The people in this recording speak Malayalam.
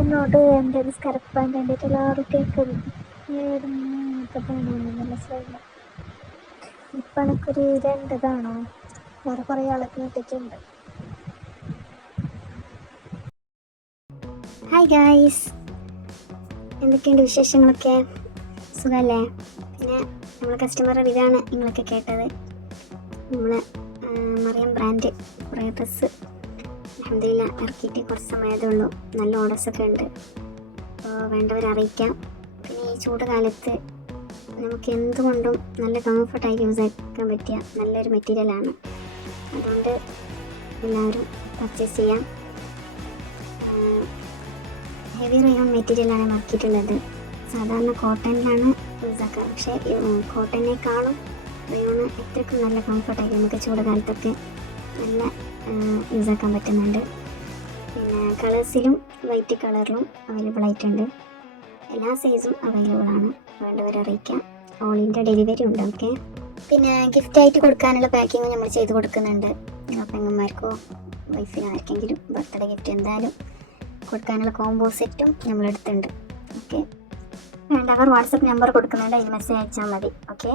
എന്നോട് എൻ്റെ ഒരു സ്കർപ്പ് പാൻറ് കണ്ടിട്ട് എല്ലാവരും കേൾക്കുന്നു. ഏടുന്നൊക്കെ മനസ്സിലായില്ല. ഇപ്പം എനിക്കൊരു രണ്ടതാണോ വേറെ കുറേ ആളൊക്കെ ഇട്ടിട്ടുണ്ട്. ഹായ് ഗായ്സ്, എന്തൊക്കെയുണ്ട് വിശേഷങ്ങളൊക്കെ? സുഖമല്ലേ? പിന്നെ നമ്മൾ കസ്റ്റമർ റിവ്യൂവാണ് നിങ്ങളൊക്കെ കേട്ടത്. നമ്മൾ മറിയം ബ്രാൻഡ് കുറേ ഡ്രസ്സ് അൽഹംദുലില്ലാ ഇറക്കിയിട്ട് കുറച്ച് സമയമേ ഉള്ളൂ. നല്ല ഓർഡേഴ്സൊക്കെ ഉണ്ട്, അപ്പോൾ വേണ്ടവരെ അറിയിക്കാം. പിന്നെ ഈ ചൂട് കാലത്ത് നമുക്ക് എന്തുകൊണ്ടും നല്ല കംഫർട്ടായി യൂസ് ആക്കാൻ പറ്റിയ നല്ലൊരു മെറ്റീരിയലാണ്. അതുകൊണ്ട് എല്ലാവരും പർച്ചേസ് ചെയ്യാം. ഹെവി റയോൺ മെറ്റീരിയലാണ് ഇറക്കിയിട്ടുള്ളത്. സാധാരണ കോട്ടണിലാണ് യൂസ് ആക്കുക, പക്ഷേ കോട്ടണിനേക്കാളും റയോണ് എത്രയ്ക്കും നല്ല കംഫർട്ടായി നമുക്ക് ചൂട് കാലത്തൊക്കെ നല്ല യൂസ് ആക്കാൻ പറ്റുന്നുണ്ട്. പിന്നെ കളേഴ്സിലും വൈറ്റ് കളറിലും അവൈലബിൾ ആയിട്ടുണ്ട്. എല്ലാ സൈസും അവൈലബിൾ ആണ്, വേണ്ടവരെ അറിയിക്കാം. ഓൾ ഇന്ത്യ ഡെലിവറി ഉണ്ട്. ഓക്കെ, പിന്നെ ഗിഫ്റ്റായിട്ട് കൊടുക്കാനുള്ള പാക്കിങ് നമ്മൾ ചെയ്ത് കൊടുക്കുന്നുണ്ട്. പെങ്ങന്മാർക്കോ വൈഫിനോ ആർക്കെങ്കിലും ബർത്ത്ഡേ ഗിഫ്റ്റ് എന്തായാലും കൊടുക്കാനുള്ള കോംബോ സെറ്റും നമ്മളെടുത്തുണ്ട്. ഓക്കെ, വേണ്ടവർ വാട്സപ്പ് നമ്പർ കൊടുക്കുന്നുണ്ട്, അതിൽ മെസ്സേജ് അയച്ചാൽ മതി. ഓക്കെ.